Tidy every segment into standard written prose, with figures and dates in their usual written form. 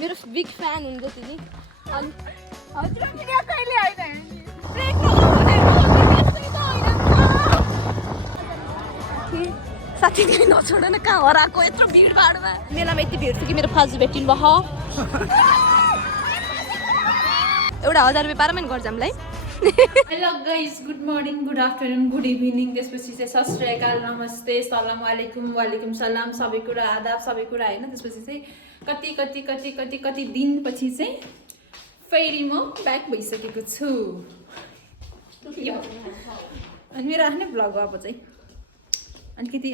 मेरो big fan हुन्छ तिमी अनि हजुर भिडियो कहिले आइदैन साथी तिमी नछोड न कहाँ हराएको यत्रो भिडभाडमा मेलामा यति भिड थियो कि मेरो फाजु भेटिनु भयो एउटा 1000 रुपियाँ पार पनि गर्छ हामीलाई hello guys good morning good afternoon good evening त्यसपछि चाहिँ सत श्री अकाल नमस्ते सलाम वालेकुम वालेकुम सलाम सबै कुरा आदाब सबै कुरा होइन त्यसपछि चाहिँ कति दिनपछि चाहिँ फेरि म ब्याक भइसकेको छु अनि मेरो आफ्नै भ्लग हो अब चाहिँ अलिकति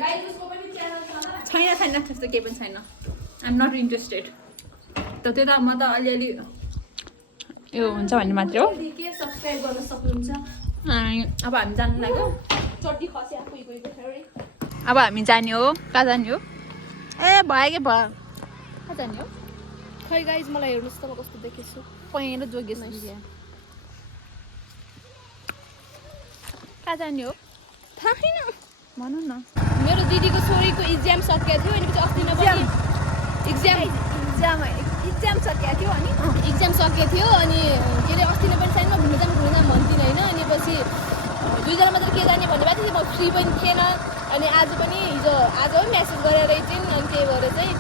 छैन त्यस्तो केही पनि छैन आइएम नट इन्ट्रेस्टेड त त्यो त म त अलिअलि यो हुन्छ भन्ने मात्रै हो के सब्स्क्राइब गर्न सक्नुहुन्छ अब हामी जानु लाग्यो चड्डी खस्या गएको थ्योरी अब हामी जाने हो कहाँ जाने हो ए भयो कि भयो कहाँ जाने हो खै गाइज मलाई हेर्नुहोस् त म कस्तो देखेछु पहिरो जोगेछु कहाँ जाने हो थाहा छैन भनौँ न मेरो दिदीको छोरीको इक्जाम सकिएको थियो अनि पछि अस्ति नभए इक्जाम सकिएको थियो अनि इक्जाम सकिएको थियो अनि के अरे अस्ति नै पनि छैन म घुम्न जाऊँ भन्दिनँ होइन अनि पछि दुईजना मात्र के जाने भन्ने भएको थियो म फ्री पनि थिएन अनि आज पनि आज हो मेसेज गरेर चाहिँ अनि त्यही भएर चाहिँ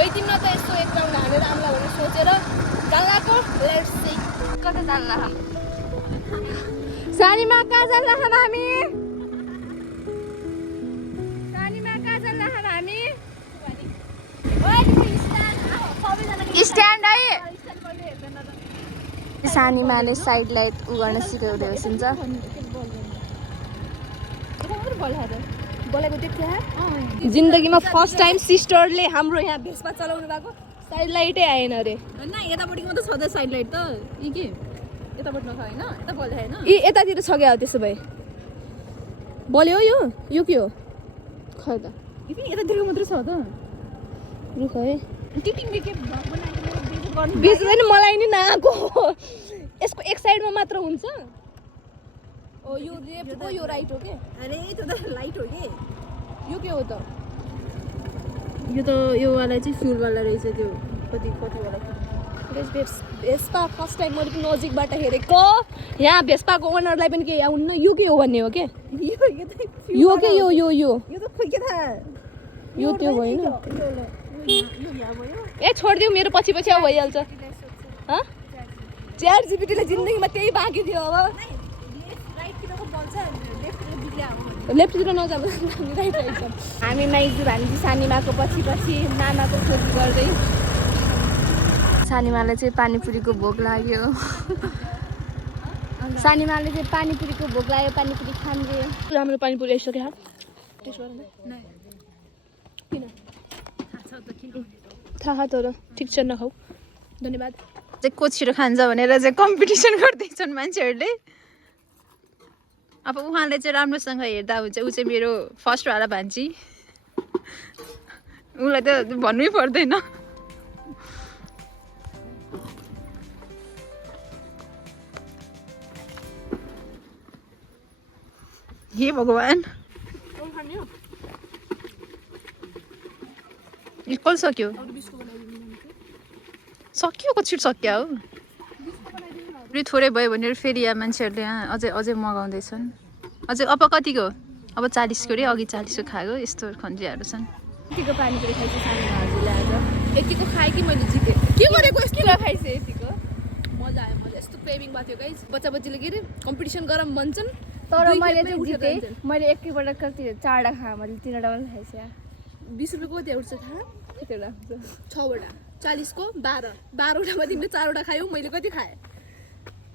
गइदिउँ न त यस्तो एक राउन्ड हालेर आउँला भनेर सोचेर जान्लाको लेट्स सी कता जान्ला सानीमा कहाँ जान्ला हामी स्ट्यान्ड है सानीमाले साइड लाइट उ गर्न सिकाउँदै होसिन्छ जिन्दगीमा फर्स्ट टाइम सिस्टरले हाम्रो यहाँ भेस्पा चलाउनु भएको साइड लाइटै आएन अरे होइन यतापट्टिको मात्रै छ त साइड लाइट त यी के यतापट्टि नछ होइन यता बल्यो होइन यी यतातिर छ क्या त्यसो भए बल्यो यो के हो खै त यतातिरको मात्रै छ त रुख है टिटिङ के बेच्दैन मलाई नि नआएको यसको एक साइडमा मात्र हुन्छ ओ यो लेफ्ट हो यो राइट हो के अरे त्यो त लाइट हो के यो के हो त यो वाला चाहिँ फ्युल वाला रहेछ त्यो कतिवाला भेस्पा फर्स्ट टाइम मैले पनि नजिकबाट हेरेको यहाँ भेस्पाको ओनरलाई पनि केही आउनु यो के हो भन्ने हो के यो के यो त खोइ के थाहा यो त्यो होइन ए छोडिदिउँ मेरो पछि अब भइहाल्छ च्याट जिपिटीले जिन्दगीमा त्यही बाँकी थियो अब लेफ्टतिर नजानु राइट हामी माइजू भान्जी सानीमाको पछि नानाको खोजी गर्दै सानीमालाई चाहिँ पानीपुरीको भोक लाग्यो सानीमाले चाहिँ पानीपुरीको भोक लाग्यो पानीपुरी खान्छ राम्रो पानीपुरी आइसक्यो टेस्ट गरेर किन थाहा तर ठिक छ नखाऊ धन्यवाद चाहिँ को छिटो खान्छ भनेर चाहिँ कम्पिटिसन गर्दैछन् मान्छेहरूले अब उहाँले चाहिँ राम्रोसँग हेर्दा हुन्छ ऊ चाहिँ मेरो फर्स्टवाला भान्जी उसलाई त भन्नै पर्दैन हे भगवान् कल सक्यो सकियो छिटो सक्यो हो थोरै भयो भने फेरि यहाँ मान्छेहरूले यहाँ अझै मगाउँदैछन् अझै अब कतिको अब 40को रे अघि 40को खाएको यस्तो खन्जियाहरू छन् यतिको पानीपुरी खाइछु सानीमा हजुरले आज यतिको खाएँ कि मैले जितेँ के गरेको यस्तो खाइछु यतिको मजा आयो यस्तो क्रेभिङ भएको थियो गाइस बच्चाले के अरे कम्पिटिसन गरौँ भन्छन् तर मैले चाहिँ जितेँ मैले एकैपल्ट कति 4वटा खाएँ मैले 3वटा पनि खाइछु 20 रुपियाँको कति उठ्छ थाहा कतिवटा 6वटा 40को 12वटामा तिमीले 4वटा खायौ मैले कति खाएँ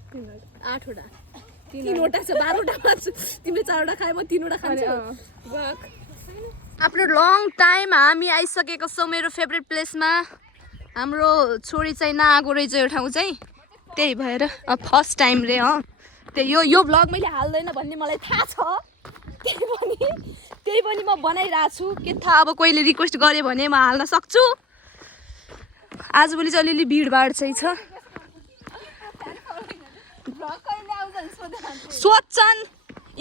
8वटा 3वटा छ 12वटामा तिमीले 4वटा खायौ म 3वटा खान्छु आफ्नो लङ टाइम हामी आइसकेको छौँ मेरो फेभरेट प्लेसमा हाम्रो छोरी चाहिँ नआएको रहेछ यो ठाउँ चाहिँ त्यही भएर फर्स्ट टाइम रे त्यही यो भ्लग मैले हाल्दैन भन्ने मलाई थाहा छ त्यही पनि म बनाइरहेको छु के थाहा अब कोहीले रिक्वेस्ट गऱ्यो भने म हाल्न सक्छु आजभोलि चाहिँ अलिअलि भिडभाड चाहिँ छ सोध्छन्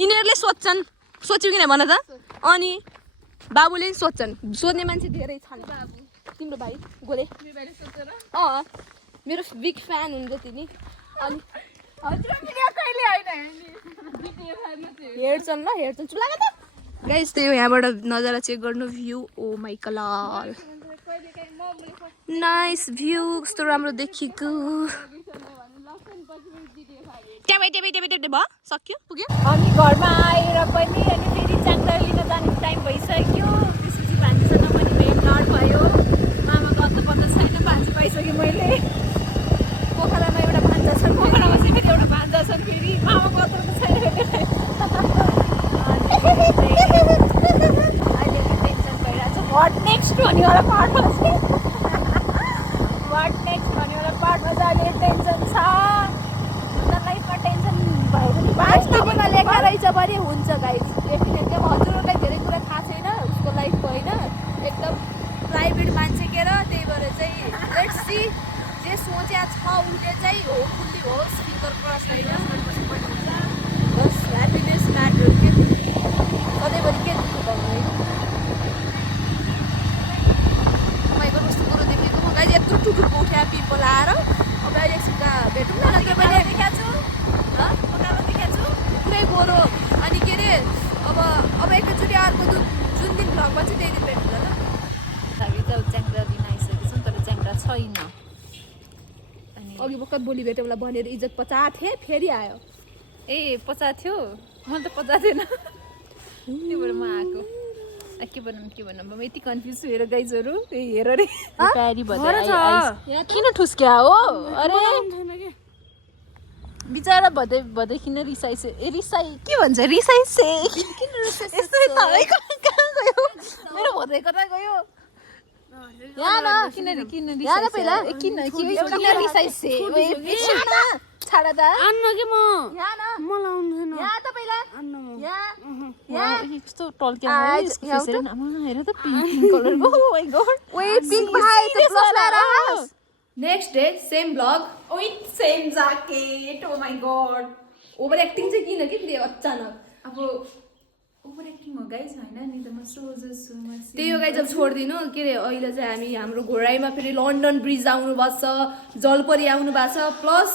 यिनीहरूले सोध्छन् सोच्यौ किन भन त अनि बाबुले नि सोध्छन् सोध्ने मान्छे धेरै छन् तिम्रो भाइ गोले मेरो बिग फ्यान हुन्छ तिमी अनि हेर्छन् ल हेर्छन् चुलामा त गाइस त्यही यहाँबाट नजारा चेक गर्नु view oh my colour nice view कस्तो राम्रो देखिएको भयो सक्यो पुग्यो हामी घरमा आएर पनि अनि फेरि च्याङ्ग्रा लिन जाने टाइम भइसक्यो त्यसपछि भान्जीसँग पनि भेटघाट भयो मामाको अत्तो छैन भान्जी पाइसकेँ मैले पोखरामा एउटा भान्जा छन् पोखरामा चाहिँ फेरि एउटा भान्जा छन् फेरि मामाको अत्तो छैन अहिले टेन्सन भइरहेको छ वाट नेक्स्ट भन्नेवाला पार्टमा चाहिँ वाट नेक्स्ट भन्नेवाला पार्टमा चाहिँ अहिले टेन्सन छ लाइफमा टेन्सन भयो भने लेखा रहेछ भने हुन्छ गाइस डेफिनेटली अब हजुरहरूलाई धेरै कुरा थाहा छैन उसको लाइफको होइन एकदम प्राइभेट मान्छे के र त्यही भएर चाहिँ लेट्स सी जे सोच्या छ उसले चाहिँ होपफुल्ली होस् फिङ्गर क्रस होइन बस ह्याप्पिनेस म्याटर के सधैँभरि के दुःख पाउनु है तपाईँको कस्तो कुरो देखेको म गाइस यत्रो ठुल्ठुलो उठ्या पिपल आएर अब अहिले एकछिनका भेटौँ न नत्र मैले देखाएको छु पुरै गोरो अनि के अरे अब एकैचोटि अर्को जुन दिन भ्लग बन्छ त्यही दिन भेट्नु ल हामी त च्याङ्ग्रा लिन आइसकेको छौँ तर च्याङ्ग्रा छैन अनि अघि भर्खर बोली भेटौँला भनेर इज्जत पचाएको थिएँ फेरि आयो ए पचाएको थियो मलाई त पचाएको थिएन त्यो भएर म आएको के भनौँ म यति कन्फ्युज छु हेर गाइजहरू त्यही हेर रे प्यारी भदै किन ठुस्क्या हो अरे बिचरा भदै भदै किन रिसाइसे ए रिसाइ के भन्छ रिसाइसे किन रिसाइसे यस्तो कहाँ गयो मेरो भदै कता गयो यहाँ न किन रिसाइसे पहिला किन रिसाइसे छाड त आन्न के म यहाँ न मलाई आउँदैन यहाँ त पहिला आन्न म यहाँ कस्तो टल्क्या हेर त पिङ्क कलरको oh my god Wait, pink भाइ त प्लस लारास next day same blog with same jacket oh my god overacting चाहिँ किन कि फेरि अचानक अब ओभर एक्टिङ हो गाइस होइन नि त म सोझो छु म त्यही हो गाइस अब छोडिदिनु के अरे अहिले चाहिँ हामी हाम्रो घोडाइमा फेरि लन्डन ब्रिज आउनु भएको छ जलपरी आउनु भएको छ प्लस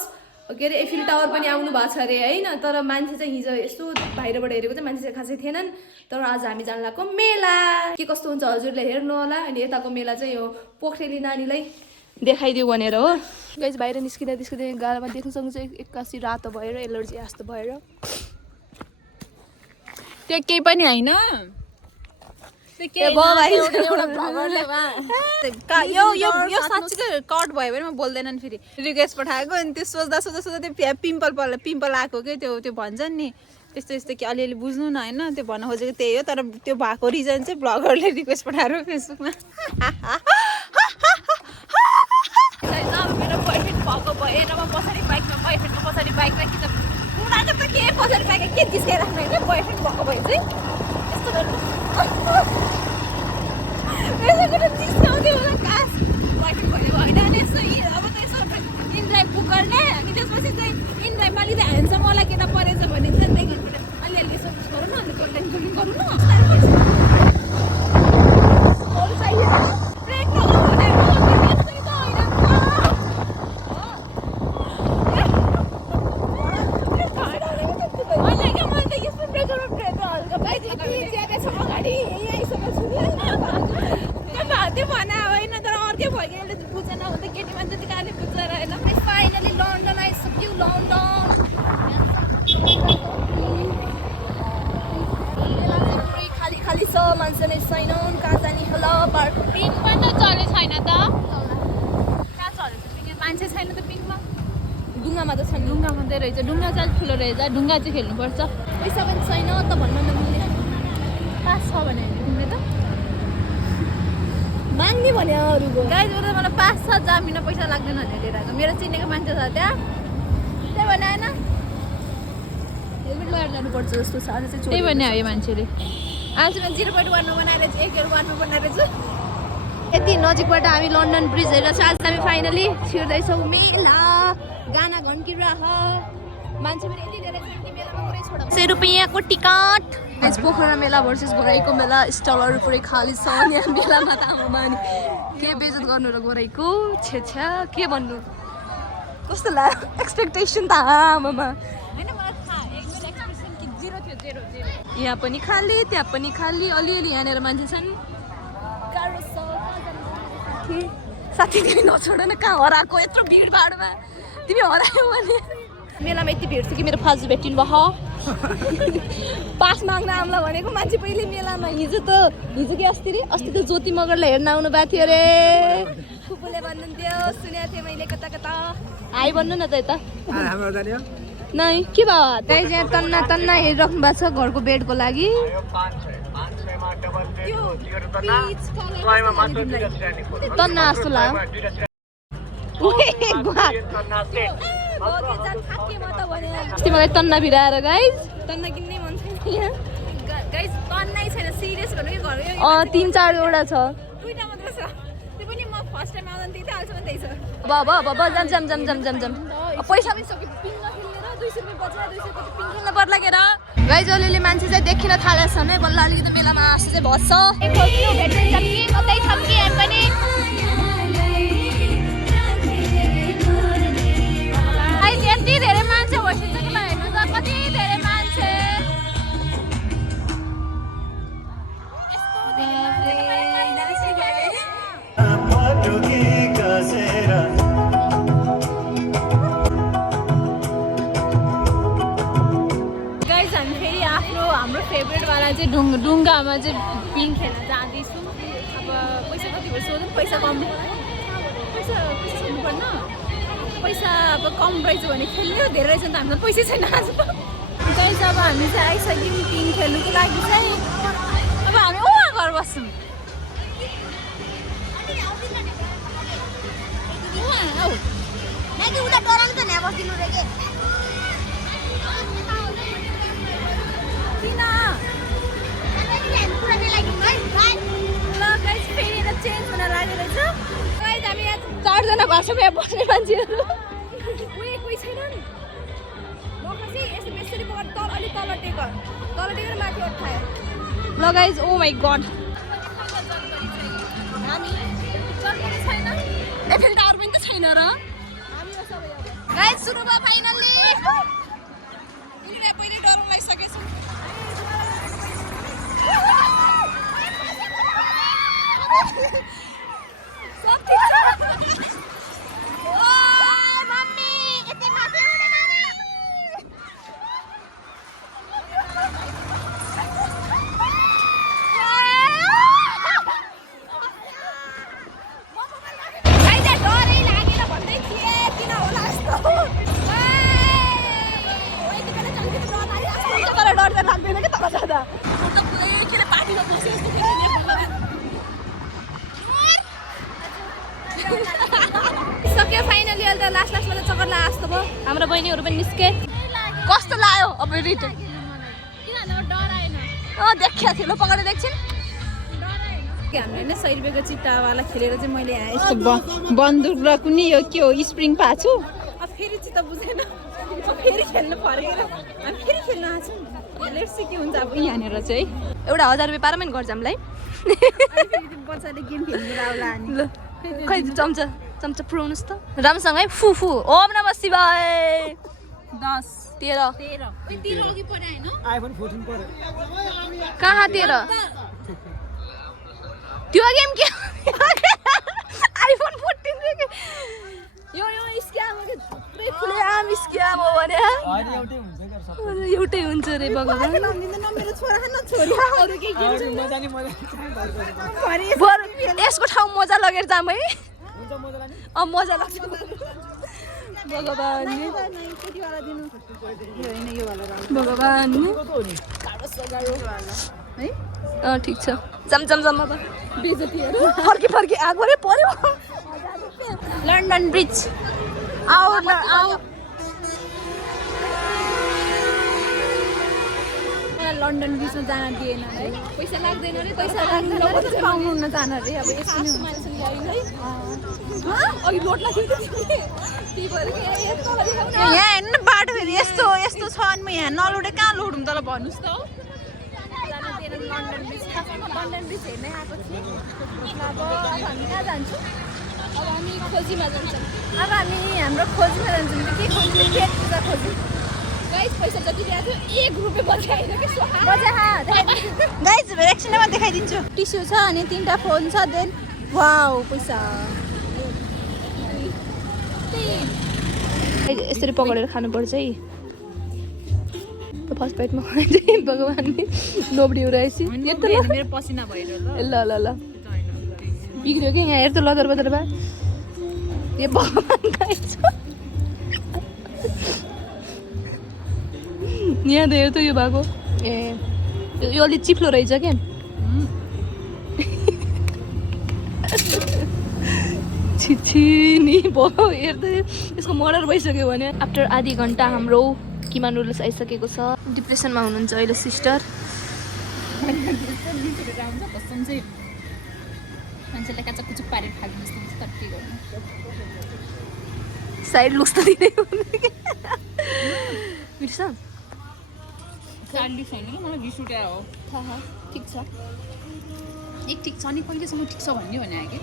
के अरे एफिल टावर पनि आउनु भएको छ अरे होइन तर मान्छे चाहिँ हिजो यस्तो बाहिरबाट हेरेको चाहिँ मान्छे चाहिँ खासै थिएनन् तर आज हामी जान लागेको मेला के कस्तो हुन्छ हजुरले हेर्नु होला अनि यताको मेला चाहिँ हो पोखरेली नानीलाई देखाइदियो भनेर हो गाइस बाहिर निस्किँदा गालामा देख्नु सक्नुहुन्छ एक्कासी रातो भएर एलर्जी जस्तो भएर त्यो केही पनि होइन यो साँच्चीकै कट भयो भने म बोल्दैनन् फेरि रिक्वेस्ट पठाएको अनि त्यो सोच्दा त्यो पिम्पल आएको के त्यो भन्छन् नि त्यस्तो कि अलिअलि बुझ्नु न होइन त्यो भन्न खोजेको त्यही हो तर त्यो भएको रिजन चाहिँ ब्लगरले रिक्वेस्ट पठाएर फेसबुकमा मेरो बोयफ्रेन्ड भएको भएन म पछाडि बाइकमा बोयफ्रेन्डको पछाडि बाइकमा कि त उनीहरूको त के पछाडि बाइकमा के जिस्काइराख्नु होइन बोयफ्रेन्ड भएको भए चाहिँ यस्तो गर्नु जिस्काउँदै होला कास बोयफ्रेन्ड भयो होइन अनि यसो अब त यसो इनड्राइभ बुक गर्ने अनि त्यसपछि चाहिँ इनड्राइभमा अलिकति ह्यान्डसम होला केटा परेछ भने चाहिँ त्यहाँदेखि अलिअलि यसो गरौँ न अन्त गोल्डेन गरौँ न ब्रेक लगाउनु त्यो भने होइन तर अर्कै भयो कि यसले बुझेन भने त केटी मान्छे त कहाँले बुझ्छ र होइन फाइनली लन्डन आइसक्यो लन्डन खाली खाली छ मान्छे नै छैनन् कहाँ जाने होला पिङ पनि त चले छैन त कहाँ चलेछ पिङ मान्छे छैन त पिङमा ढुङ्गामा त छन् ढुङ्गा मात्रै रहेछ ढुङ्गा चाहिँ ठुलो रहेछ ढुङ्गा चाहिँ खेल्नुपर्छ पैसा पनि छैन त भन्न नमिल्ने पास छ भने तिमीले त माग्ने भने अरूको गाइज त मलाई पास छ जामिन पैसा लाग्दैन भनेर लिएर आएको मेरो चिनेको मान्छे छ त्यहाँ त्यही भने होइन हेलमेट लगाएर जानुपर्छ जस्तो छ आज चाहिँ त्यही भने हो यो मान्छेले आज म 0.1 बनाएर चाहिँ 1.1 बनाएर चाहिँ यति नजिकबाट हामी लन्डन ब्रिज हेरेर आज हामी फाइनली छिर्दैछौँ मेला गाना घन्किरह मान्छे पनि यति धेरै छ कि मेलामा पुरै छोड 100 रुपियाँको टिकट पोखरा मेला भर्सेस गोराईको मेला स्टलहरू पुरै खाली छ अनि यहाँ मेलामा त आमा नि के बेइज्जत गर्नु र गोराईको छेछ्या के भन्नु कस्तो लाग्यो एक्सपेक्टेसन त आमामा यहाँ पनि खाली त्यहाँ पनि खाली अलिअलि यहाँनिर मान्छे छन् साथी तिमी नछोड न कहाँ हराएको यत्रो भिडभाडमा तिमी हरायो भने मेलामा यति भिड थियो कि मेरो फाजु भेटिनु भयो पास माग्न आउँला भनेको मान्छे पहिले मेलामा हिजो कि अस्ति त ज्योति मगरलाई हेर्न आउनु भएको थियो अरे फुपूले भन्नुहुन्थ्यो सुनेको थिएँ मैले कता कता हाई भन्नु न त यता नै के भयो त्यही यहाँ तन्ना हेरिराख्नु भएको छ घरको बेडको लागि तन्ना जस्तो लाग्यो अस्ति मलाई तन्ना भिराएर गाइज तन्ना किन्नै मन छैन गाइज तन्नै छैन सिरियस भन्नु कि घर 3-4वटा छ दुईटा मात्र छ त्यो पनि म फर्स्ट टाइम आउँदा त्यही हाल्छु त्यही छ बाबा जम पैसा पनि सक्यो पिङ खेल्नेर 200 रुपैयाँ बच्चा 200 को पिङ खेल्न पर्ला के र गाइज अलिअलि मान्छे चाहिँ देखिन थालेछ नै बल्ल अलिकति मेलामा आशा चाहिँ भन्छ कतै थम्की हामी पनि यति धेरै मान्छे भइसक्छ कि हेर्नु त कति धेरै मान्छे गाइज हामी फेरि हाम्रो फेभरेटवाला चाहिँ ढुङ्गामा चाहिँ पिङ खेल्न जाँदैछौँ अब पैसा कति भयो सोध्नु पैसा कम पैसा सोध्नु पर्न पैसा अब कम रहेछ भने खेल्ने धेरै रहेछ नि त हामीलाई पैसै छैन आज गाइस अब हामी चाहिँ आइसक्यौँ पिङ खेल्नुको लागि चाहिँ अब हामी उहाँ घर बस्छौँ फेरि चेन्ज हुन लागेको रहेछ गाइस हामी यहाँ 4जना भएको यहाँ बस्ने मान्छेहरू कोही छैनन् नखसी यस्तो बेसरी पकड अलि तल टेकर माथि उठायो ल गाइस ओ माई गड हामी जनगढी छैन एफएल टावर पनि त छैन र हामी सबै गाइस सुरु भयो फाइनल्ली उनीलाई पहिले डराउन लागिसकेछु सब ठीक छ सक्यो फाइनली अहिले त लास्टमा त चक्कर लाग्यो जस्तो भयो हाम्रो बहिनीहरू पनि निस्के कस्तो लाग्यो अब रिटर्न देखिया थियो ल पकडेर एकछिन हामीले नै 100 रुपियाँको चित्तावाला खेलेर चाहिँ मैले यस्तो बन्दुक र कुनै यो के हो स्प्रिङ पाछु अब फेरि चित्त बुझेन फेरि खेल्नु परेर हामी फेरि खेल्न आछौँ लेट्स सी के हुन्छ अब यहाँनिर चाहिँ एउटा 1000 रुपियाँ पारमा नि गर्छ हामीलाई बच्चाले गेम खेल्नु आउला नि ल खै चम्चा पुऱ्याउनुहोस् त राम्रोसँग है फुफु ओम नमः शिवाय 10 13 अघि परे हैन आइफोन 14 परे कहाँ 13 त्यो गेम के आइफोन 14 रे के यो स्क्याम हो के खुले आम स्क्याम हो भने हैन एउटै हुन्छ रे भगवान मेरो छोरा न छोरी अरु के गेम छ नजानी मजा यसको ठाउँ मजा लगेर जाम है मजा लाग्छ भगवान भगवान है ठिक छ जम अब फर्की आगो रे पर्यो लन्डन ब्रिज आऊ लन्डन ब्रिजमा जान दिएन है पैसा लाग्दैन रे पैसा लाग्दैन पाउनु न जान रे अब यसो नि अघि लोड लाग्यो यहाँ हेर्नु बाटो फेरि यस्तो छ अनि म यहाँ नलोडे कहाँ लोडौँ तल भन्नुहोस् त लन्डन ब्रिज लन्डन ब्रिज हेर्नै आएको थिएँ अब हामी कहाँ जान्छौँ अब हामी खोजीमा जान्छौँ अब हामी हाम्रो खोजीमा जान्छौँ के खोज्नु पेट पूजा खोज्नु गाइस पैसा जति दिएको थियो 1 रुपियाँ बचाएर के सोहा गाइज एकछिनमा देखाइदिन्छु टिस्यु छ अनि 3टा फोन छ देन वाउ पैसा यसरी पकाएर खानुपर्छ है फर्स्ट बाइटमा खाँदै भगवान्ले नोबडी उराएपछि मेरो पसिना भइरह्यो ल ल ल बिग्रियो कि यहाँ हेर त लदर बदर भए यो भगवान् खाइन्छ यहाँ त हेर त यो भएको ए यो अलिक चिप्लो रहेछ क्या छिछि नि भयो हेर त यसको मर्डर भइसक्यो भने आफ्टर आधी घन्टा हाम्रो किमा नुडल्स आइसकेको छ डिप्रेसनमा हुनुहुन्छ अहिले सिस्टर मान्छेलाई काचा कुचुक पारेर खानु जस्तो हुन्छ तर के गर्नु साइड लुक्स त दिँदै मिठो छ चार्ली छैन कि मलाई रिस उठायो हो थाहा ठिक छ एक ठिक छ नि कहिलेसम्म ठिक छ भन्ने भने कि